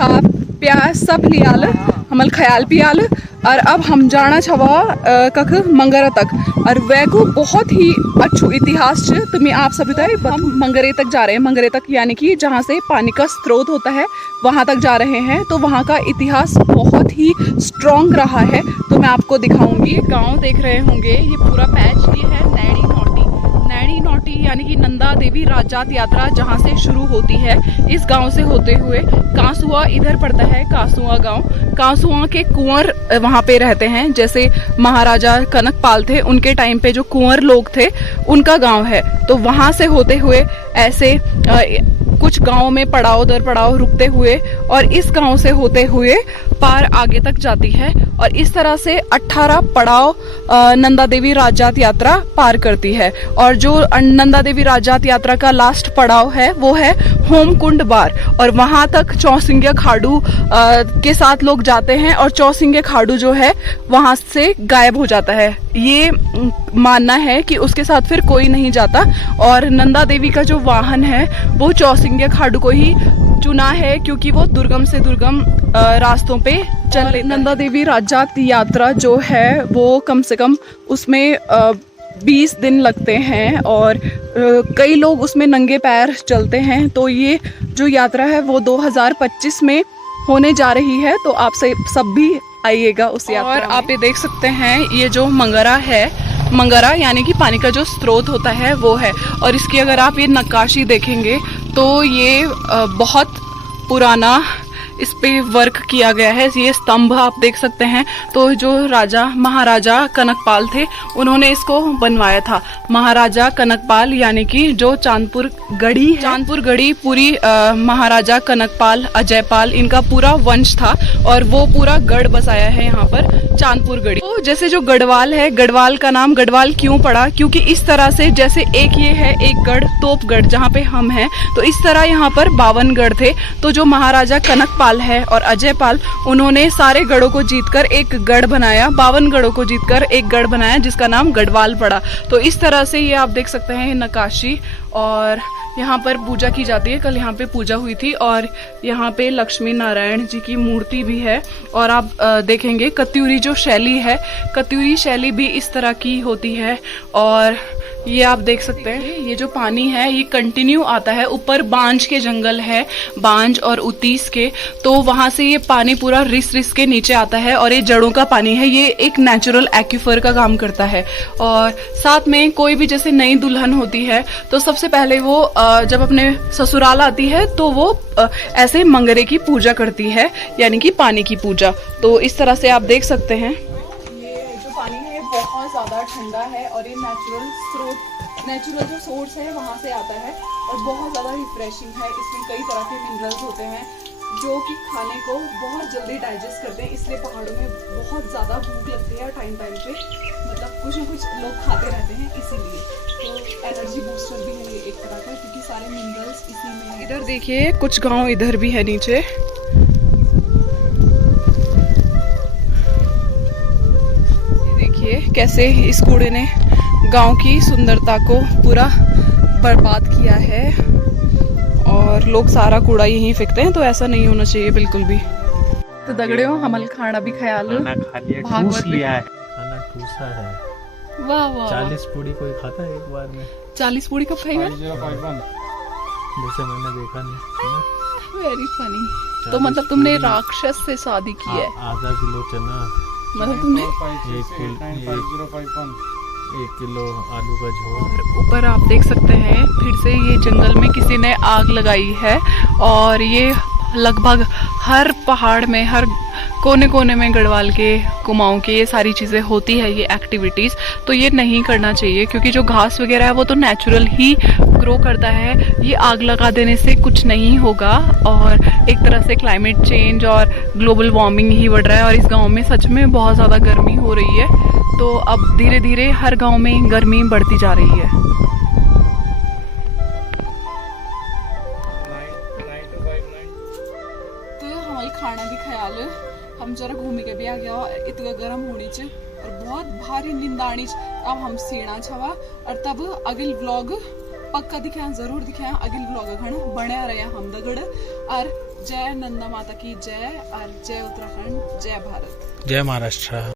खा प्याज सब लियाल हमल ख्याल पियाल। और अब हम जाना छवा कख मंगरा तक और वह को बहुत ही अच्छो इतिहास तुम्हें आप सभी बताए। हम मंगरे तक जा रहे हैं, मंगरे तक यानी कि जहाँ से पानी का स्रोत होता है वहाँ तक जा रहे हैं। तो वहाँ का इतिहास बहुत ही स्ट्रॉन्ग रहा है, तो मैं आपको दिखाऊंगी। गांव देख रहे होंगे, ये पूरा पैच ये है नैनी नौटी। नैनी नौटी यानी कि नंदा देवी राजात यात्रा जहाँ से शुरू होती है, इस गांव से होते हुए कांसुआ इधर पड़ता है, कांसुआ गांव। कांसुआ के कुंवर वहाँ पे रहते हैं, जैसे महाराजा कनकपाल थे उनके टाइम पे जो कुंवर लोग थे उनका गांव है। तो वहाँ से होते हुए ऐसे कुछ गांव में पड़ाव दर पड़ाव रुकते हुए और इस गांव से होते हुए पार आगे तक जाती है। और इस तरह से 18 पड़ाव नंदा देवी राजात यात्रा पार करती है। और जो नंदा देवी राजात यात्रा का लास्ट पड़ाव है वो है होमकुंड बार, और वहां तक चौसिंगे खाड़ू के साथ लोग जाते हैं और चौसिंगे खाड़ू जो है वहां से गायब हो जाता है। ये मानना है कि उसके साथ फिर कोई नहीं जाता, और नंदा देवी का जो वाहन है वो चौसिंगे खाड़ू को ही चुना है क्योंकि वो दुर्गम से दुर्गम रास्तों पे चल रही। नंदा देवी राजात यात्रा जो है वो कम से कम उसमें 20 दिन लगते हैं और कई लोग उसमें नंगे पैर चलते हैं। तो ये जो यात्रा है वो 2025 में होने जा रही है, तो आप सब भी आइएगा उस यात्रा में। और आप ये देख सकते हैं ये जो मंगरा है, मंगरा यानी कि पानी का जो स्रोत होता है वो है। और इसकी अगर आप ये नक्काशी देखेंगे तो ये बहुत पुराना इस पे वर्क किया गया है। ये स्तंभ आप देख सकते हैं। तो जो राजा महाराजा कनकपाल थे उन्होंने इसको बनवाया था। महाराजा कनकपाल यानी कि जो चांदपुर गढ़ी पूरी महाराजा कनकपाल अजयपाल इनका पूरा वंश था और वो पूरा गढ़ बसाया है यहाँ पर चांदपुर गढ़ी। तो जैसे जो गढ़वाल है, गढ़वाल का नाम गढ़वाल क्यों पड़ा, क्योंकि इस तरह से जैसे एक ये है एक गढ़ तोपगढ़ जहाँ पे हम हैं, तो इस तरह यहाँ पर 52 गढ़ थे। तो जो महाराजा कनकपाल है और अजयपाल उन्होंने सारे गढ़ों को जीतकर एक गढ़ बनाया, 52 गढ़ों को जीतकर एक गढ़ बनाया जिसका नाम गढ़वाल पड़ा। तो इस तरह से ये आप देख सकते हैं नक्काशी। और यहाँ पर पूजा की जाती है, कल यहाँ पे पूजा हुई थी और यहाँ पे लक्ष्मी नारायण जी की मूर्ति भी है। और आप देखेंगे कत्यूरी जो शैली है, कत्यूरी शैली भी इस तरह की होती है। और ये आप देख सकते हैं ये जो पानी है ये कंटिन्यू आता है। ऊपर बांज के जंगल है, बांज और उतीस के, तो वहां से ये पानी पूरा रिस के नीचे आता है और ये जड़ों का पानी है। ये एक नेचुरल एक्यूफर का काम करता है। और साथ में कोई भी जैसे नई दुल्हन होती है तो सबसे पहले वो जब अपने ससुराल आती है तो वो ऐसे मंगरे की पूजा करती है, यानी कि पानी की पूजा। तो इस तरह से आप देख सकते हैं ये जो पानी है बहुत ज्यादा ठंडा है और ये नेचुरल जो सोर्स है वहां से आता है और बहुत ज्यादा रिफ्रेशिंग है। इसमें कई तरह के मिनरल्स होते हैं जो कि खाने को बहुत जल्दी डाइजेस्ट करते हैं, इसलिए पहाड़ों में बहुत ज्यादा भूख लगती है टाइम पे, मतलब कुछ न कुछ लोग खाते रहते हैं, इसीलिए तो एनर्जी बूस्टर भी है ये एक तरह का, क्योंकि सारे मिनरल्स इसी में है। इधर देखिए कुछ गांव इधर भी है नीचे, देखिए कैसे इस कूड़े ने गांव की सुंदरता को पूरा बर्बाद किया है और लोग सारा कूड़ा यहीं फेंकते हैं। तो ऐसा नहीं होना चाहिए बिल्कुल भी। तो दगड़े हो हमल खाना भी ख्याल भागवत लिया है, खाना ठूसा है। वाह वाह, 40 पूड़ी कोई खाता है एक बार में? 40 पूड़ी कब खाई है? जैसे मैंने देखा नहीं। Very funny. तो मतलब तुमने राक्षस से शादी की है? आधा किलो चना, मतलब तुमने 1 किलो आलू का झोल। ऊपर आप देख सकते हैं फिर से ये जंगल में किसी ने आग लगाई है और ये लगभग हर पहाड़ में, हर कोने कोने में गढ़वाल के कुमाऊं के ये सारी चीज़ें होती है, ये एक्टिविटीज़। तो ये नहीं करना चाहिए क्योंकि जो घास वगैरह है वो तो नेचुरल ही ग्रो करता है। ये आग लगा देने से कुछ नहीं होगा और एक तरह से क्लाइमेट चेंज और ग्लोबल वार्मिंग ही बढ़ रहा है। और इस गांव में सच में बहुत ज़्यादा गर्मी हो रही है, तो अब धीरे धीरे हर गांव में गर्मी बढ़ती जा रही है। तो हमारी खाना भी ख्याल हम जरा घूमी के भी आ गया, इतना गर्म होनी च और बहुत भारी निंदाणी अब हम सीना छवा। और तब अगल व्लॉग पक्का दिखाया जरूर दिखाया अगले ब्लॉग खण बने रहे हम दगड़ और जय नंदा माता की जय और जय उत्तराखंड जय भारत जय महाराष्ट्र।